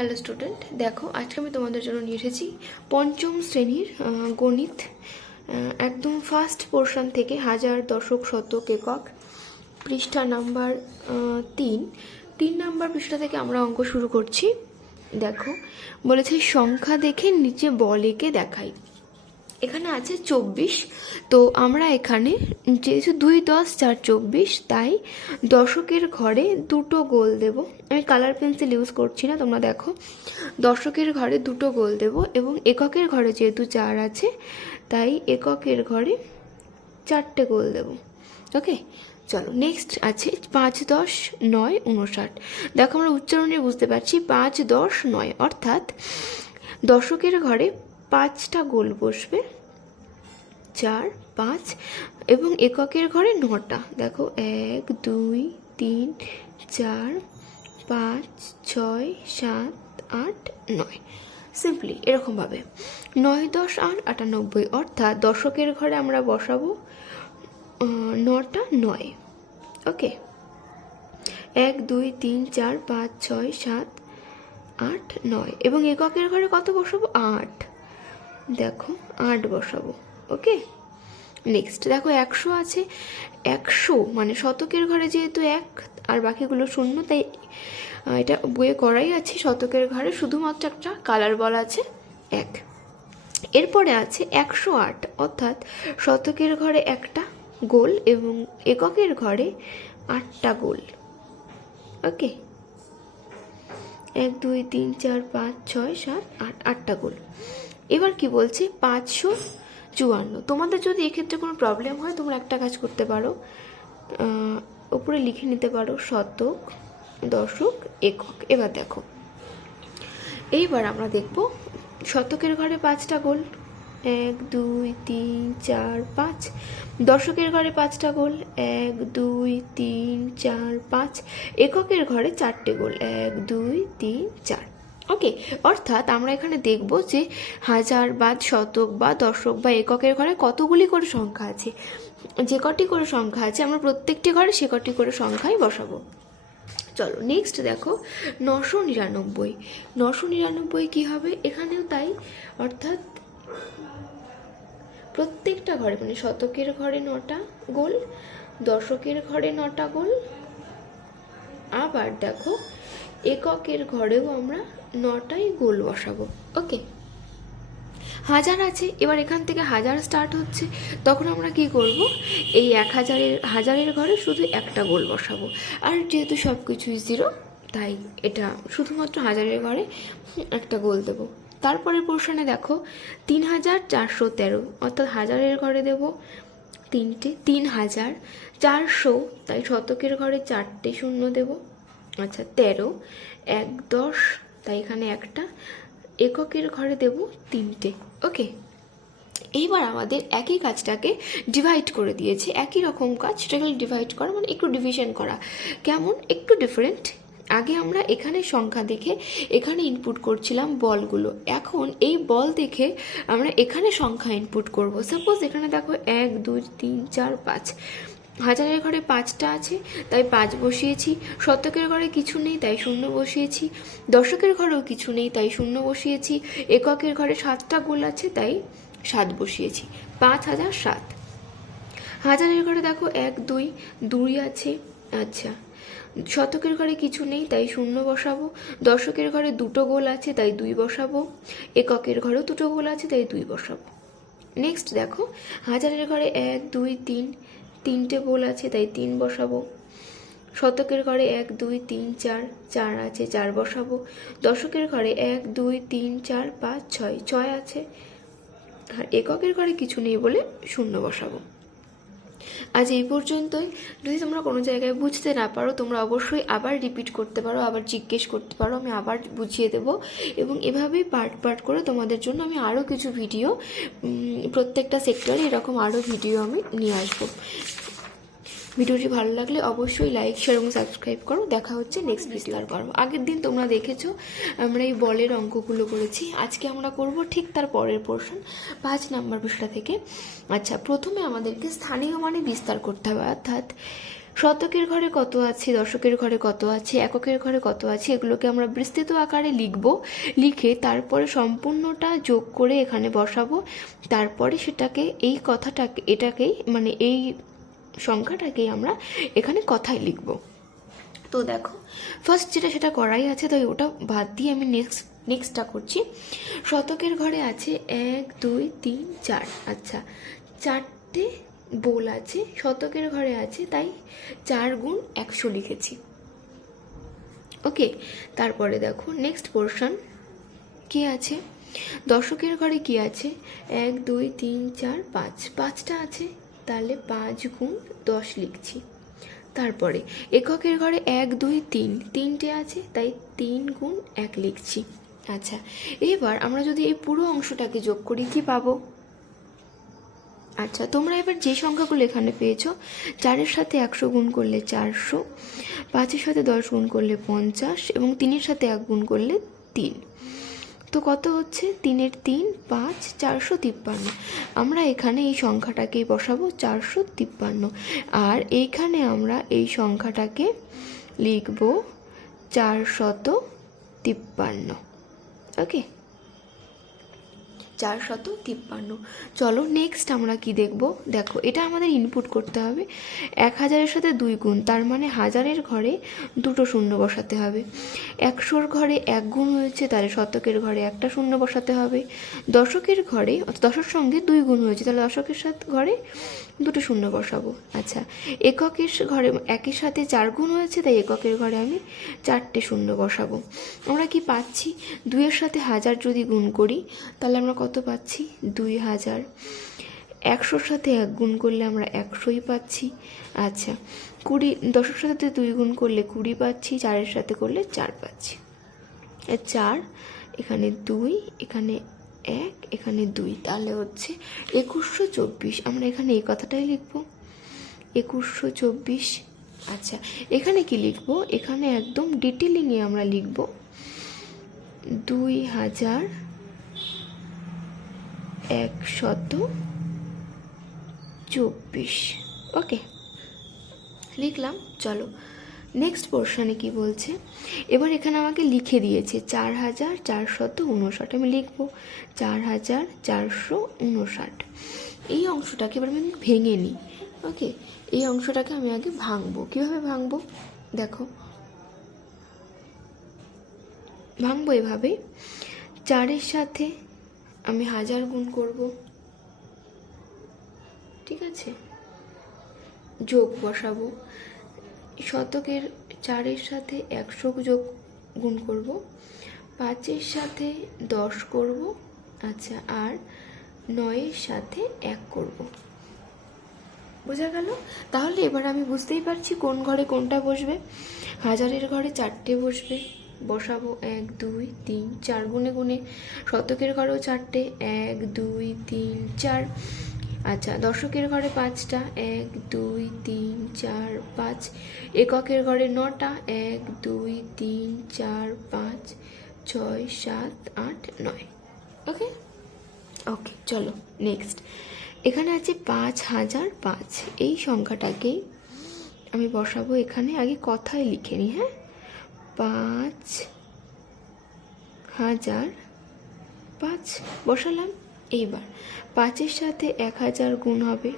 Hello student দেখো, আজকে আমি তোমাদের জন্য নিয়ে এসেছি পঞ্চম শ্রেণির গণিত একদম ফার্স্ট পোর্শন থেকে হাজার দশক শতক একক, পৃষ্ঠা নাম্বার তিন। তিন নাম্বার পৃষ্ঠা থেকে আমরা অঙ্ক শুরু করছি। দেখো, বলেছে, সংখ্যা দেখে নিচে বলেকে দেখাই। এখানে আছে চব্বিশ। তো আমরা এখানে যেহেতু দুই দশ চার চব্বিশ, তাই দশকের ঘরে দুটো গোল দেব। আমি কালার পেন্সিল ইউজ করছি না, তোমরা দেখো। দশকের ঘরে দুটো গোল দেব এবং এককের ঘরে যেহেতু চার আছে, তাই এককের ঘরে চারটে গোল দেব। ওকে? চলো নেক্সট আছে পাঁচ দশ নয় উনষাট। দেখো আমরা উচ্চারণে বুঝতে পারছি, পাঁচ দশ নয়। অর্থাৎ দশকের ঘরে পাঁচটা গোল বসবে। চার, পাঁচ এবং এককের ঘরে নটা। দেখো, এক, দুই, তিন, চার, পাঁচ, ছয়, সাত, আট, নয়। সিম্পলি এরকমভাবে। নয়, দশ, আট, আটানব্বই। অর্থাৎ দশকের ঘরে আমরা বসাবো নটা, নয়। ওকে এক, দুই, তিন, চার, পাঁচ, ছয়, সাত, আট, নয়। এবং এককের ঘরে কত বসাবো? আট। দেখো, আট বসাবো ওকে নেক্সট দেখো, একশো আছে। একশো মানে শতকের ঘরে যেহেতু এক, আর বাকিগুলো শূন্য, তাই এটা বইয়ে করাই আছে, শতকের ঘরে শুধুমাত্র একটা কালার বল আছে, এক। এরপরে আছে একশো আট, অর্থাৎ শতকের ঘরে একটা গোল এবং এককের ঘরে আটটা গোল ওকে এক, দুই, তিন, চার, পাঁচ, ছয়, সাত, আট, আটটা গোল। এবার কি বলছে? পাঁচশো চুয়ান্ন। তোমাদের যদি এক্ষেত্রে কোনো প্রবলেম হয়, তোমরা একটা কাজ করতে পারো। ওপরে লিখে নিতে পারো, শতক, দশক, একক। এবার দেখো। এইবার আমরা দেখব শতকের ঘরে পাঁচটা গোল। এক, দুই, তিন, চার, পাঁচ। দশকের ঘরে পাঁচটা গোল। এক, দুই, তিন, চার, পাঁচ। এককের ঘরে চারটে গোল। এক, দুই, তিন, চার। ওকে অর্থাৎ আমরা এখানে দেখব যে হাজার বা শতক বা দশক বা এককের ঘরে কতগুলি করে সংখ্যা আছে? যে কটি করে সংখ্যা আছে, আমরা প্রত্যেকটি ঘরে সে কটি করে সংখ্যাই বসাবো। চলো নেক্সট দেখো, নশো নিরানব্বই। নশো নিরানব্বই কী হবে? এখানেও তাই, অর্থাৎ প্রত্যেকটা ঘরে মানে শতকের ঘরে নটা গোল, দশকের ঘরে নটা গোল। আবার দেখো, এককের ঘরেও আমরা নটাই গোল বসাবো। ওকে। হাজার আছে, এবার এখান থেকে হাজার স্টার্ট হচ্ছে। তখন আমরা কি করব? এই এক হাজারের হাজারের ঘরে শুধু একটা গোল বসাবো। আর যেহেতু সব কিছুই জিরো তাই এটা শুধুমাত্র হাজারের ঘরে একটা গোল দেবো। তারপরের পোর্শনে দেখো, তিন হাজার চারশো তেরো, অর্থাৎ হাজারের ঘরে দেব তিনটে, তিন হাজার চারশো, তাই শতকের ঘরে চারটে শূন্য দেব। আচ্ছা তেরো, এক দশ তাই এখানে একটা এককের ঘরে দেব তিনটে। ওকে? এইবার আমাদের একই কাজটাকে ডিভাইড করে দিয়েছে। একই রকম কাজ, সেটাকে ডিভাইড করা মানে একটু ডিভিশন করা। কেমন? একটু ডিফারেন্ট আগে আমরা এখানে সংখ্যা দেখে এখানে ইনপুট করছিলাম বলগুলো। এখন এই বল দেখে আমরা এখানে সংখ্যা ইনপুট করব। সাপোজ এখানে দেখো এক, দুই, তিন, চার, পাঁচ। হাজারের ঘরে পাঁচটা আছে, তাই পাঁচ বসিয়েছি। শতকের ঘরে কিছু নেই, তাই শূন্য বসিয়েছি। দশকের ঘরেও কিছু নেই, তাই শূন্য বসিয়েছি। এককের ঘরে সাতটা গোল আছে, তাই সাত বসিয়েছি। পাঁচ হাজার সাত। হাজারের ঘরে দেখো এক, দুই দুই আছে আচ্ছা। শতকের ঘরে কিছু নেই, তাই শূন্য বসাবো। দশকের ঘরে দুটো গোল আছে, তাই দুই বসাবো। এককের ঘরেও দুটো গোল আছে, তাই দুই বসাবো। নেক্সট দেখো, হাজারের ঘরে এক, দুই, তিন তিনটে বোল আছে, তাই তিন বসাবো। শতকের ঘরে এক, দুই, তিন, চার চার আছে, চার বসাবো। দশকের ঘরে এক, দুই, তিন, চার, পাঁচ, ছয় ছয় আছে। আর এককের ঘরে কিছু নেই বলে শূন্য বসাবো। আজ এই পর্যন্তই। যদি তোমরা কোনো জায়গায় বুঝতে না পারো, তোমরা অবশ্যই আবার রিপিট করতে পারো, আবার জিজ্ঞেস করতে পারো, আমি আবার বুঝিয়ে দেব। এবং এভাবেই পার্ট পার্ট করে তোমাদের জন্য আমি আরও কিছু ভিডিও প্রত্যেকটা সেক্টরে এরকম আরও ভিডিও আমি নিয়ে আসব। ভিডিওটি ভালো লাগলে অবশ্যই লাইক শেয়ার এবং সাবস্ক্রাইব করো। দেখা হচ্ছে নেক্সট বিস্তার পর্ব। আগের দিন তোমরা দেখেছ, আমরা এই বলের অঙ্কগুলো করেছি। আজকে আমরা করব ঠিক তার পরের পোর্শন পাঁচ নাম্বার বিষয়টা থেকে। আচ্ছা প্রথমে আমাদেরকে স্থানীয় মানে বিস্তার করতে হবে, অর্থাৎ শতকের ঘরে কত আছে, দশকের ঘরে কত আছে, এককের ঘরে কত আছে, এগুলোকে আমরা বিস্তৃত আকারে লিখব। লিখে তারপরে সম্পূর্ণটা যোগ করে এখানে বসাবো। তারপরে সেটাকে, এই কথাটাকে, এটাকেই মানে এই সংখ্যাটাকেই আমরা এখানে কথায় লিখব। তো দেখো ফার্স্ট যেটা সেটা করাই আছে তো ওটা বাদ দিয়ে আমি নেক্সট নেক্সটটা করছি। শতকের ঘরে আছে এক, দুই, তিন, চার। আচ্ছা চারটে বোল আছে, শতকের ঘরে আছে, তাই চার গুণ একশো লিখেছি। ওকে, তারপরে দেখো নেক্সট পোর্শন কি আছে? দশকের ঘরে কি আছে? এক, দুই, তিন, চার, পাঁচ। পাঁচটা আছে? তাহলে পাঁচ গুণ দশ লিখছি। তারপরে, এককের ঘরে এক, দুই, তিন, তিনটে আছে, তাই তিন গুণ এক লিখছি। আচ্ছা এবার আমরা যদি এই পুরো অংশটাকে যোগ করি, কি পাবো? আচ্ছা তোমরা এবার যে সংখ্যাগুলো এখানে পেয়েছ, চারের সাথে একশো গুণ করলে চারশো, পাঁচের সাথে দশ গুণ করলে পঞ্চাশ, এবং তিনের সাথে এক গুণ করলে তিন। তো কত হচ্ছে? তিনের তিন, পাঁচ, চারশো তিপ্পান্ন। আমরা এখানে এই সংখ্যাটাকেই বসাবো, চারশো তিপ্পান্ন। আর এইখানে আমরা এই সংখ্যাটাকে লিখব, চারশত তিপ্পান্ন। ওকে চারশত তিপ্পান্ন। চলো নেক্সট আমরা কি দেখব? দেখো, এটা আমাদের ইনপুট করতে হবে। এক হাজারের সাথে দুই গুণ, তার মানে হাজারের ঘরে দুটো শূন্য বসাতে হবে। একশোর ঘরে এক গুণ হয়েছে, তাহলে শতকের ঘরে একটা শূন্য বসাতে হবে। দশকের ঘরে দশের সঙ্গে দুই গুণ হয়েছে, তাহলে দশকের সাথে ঘরে দুটো শূন্য বসাবো। আচ্ছা এককের ঘরে একের সাথে চার গুণ হয়েছে, তাই এককের ঘরে আমি চারটে শূন্য বসাবো। আমরা কি পাচ্ছি? দুইয়ের সাথে হাজার যদি গুণ করি, তাহলে আমরা কত পাচ্ছি? দুই হাজার। একশোর সাথে এক গুণ করলে আমরা একশোই পাচ্ছি। আচ্ছা কুড়ি, দশের সাথে দুই গুণ করলে কুড়ি পাচ্ছি, চারের সাথে করলে চার পাচ্ছি। চার, এখানে দুই, এখানে এক, এখানে দুই। তাহলে হচ্ছে একুশশো চব্বিশ। আমরা এখানে এই কথাটাই লিখব। একুশশো চব্বিশ। আচ্ছা এখানে কি লিখব? এখানে একদম ডিটেলিংয়ে আমরা লিখব। দুই হাজার একশত চব্বিশ। ওকে, লিখলাম, চলো। নেক্সট পোর্শনে কি বলছে? এবার এখানে আমাকে লিখে দিয়েছে চার হাজার চারশত উনষাট। আমি লিখব চার হাজার চারশো উনষাট। এই অংশটাকে এবার আমি ভেঙে নিই। ওকে, এই অংশটাকে আমি আগে ভাঙবো। কীভাবে ভাঙবো? দেখো। ভাঙবো এভাবে। চারের সাথে আমি হাজার গুণ করব। ঠিক আছে? যোগ বসাবো। শতকের চারের সাথে একশো যোগ গুণ করব। পাঁচের সাথে দশ করব। আচ্ছা আর নয়ের সাথে এক করব। বোঝা গেল? তাহলে এবার আমি বুঝতেই পারছি কোন ঘরে কোনটা বসবে। হাজারের ঘরে চারটে বসবে। বসাবো এক, দুই, তিন, চার। গুনে গুনে শতকের ঘরেও চারটে। এক, দুই, তিন, চার। আচ্ছা দশকের ঘরে পাঁচটা। এক, দুই, তিন, চার, পাঁচ। এককের ঘরে নটা। এক, দুই, তিন, চার, পাঁচ, ছয়, সাত, আট, নয়। ওকে? ওকে, চলো, নেক্সট। এখানে আছে পাঁচ হাজার পাঁচ। এই সংখ্যাটাকেই আমি বসাবো এখানে। আগে কথায় লিখে নিই হ্যাঁ? পাঁচ হাজার পাঁচ বসালাম এইবার। পাঁচের সাথে এক হাজার গুণ হবে।